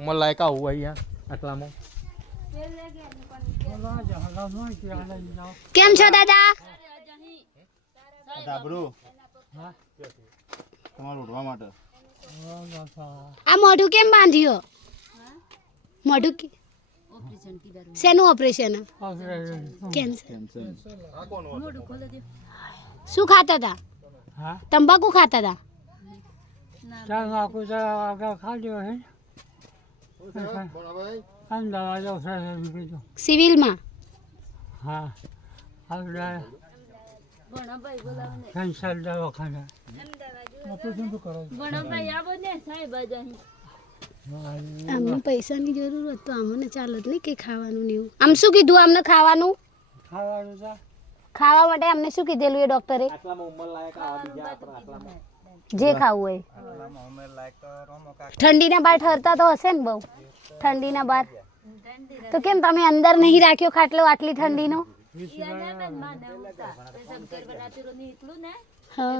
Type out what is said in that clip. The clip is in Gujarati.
ઉંમર લાયક આવું અહીંયા આટલામાં કેમ છો દાદા? ડાબરો તમારું ઉઠવા માટે આ મોઢું કેમ બાંધ્યો? મોઢું શેનું ઓપરેશન? કેન્સર. શું ખાતા હતા? તંબાકુ ખાતા હતા? સિવિલમાં? અમને પૈસાની જરૂર હોત તો અમને ચાલત નહીં કે ખાવાનું ને એવું. આમ શું કીધું અમને ખાવાનું? ખાવા માટે અમને શું કીધેલું એ ડોક્ટરે? જે ખાવું હોય. ઠંડીના બાર ઠરતા તો હશે ને બહુ? ઠંડીના બાર તો કેમ તમે અંદર નહીં રાખ્યો ખાટલો આટલી ઠંડીનો? હા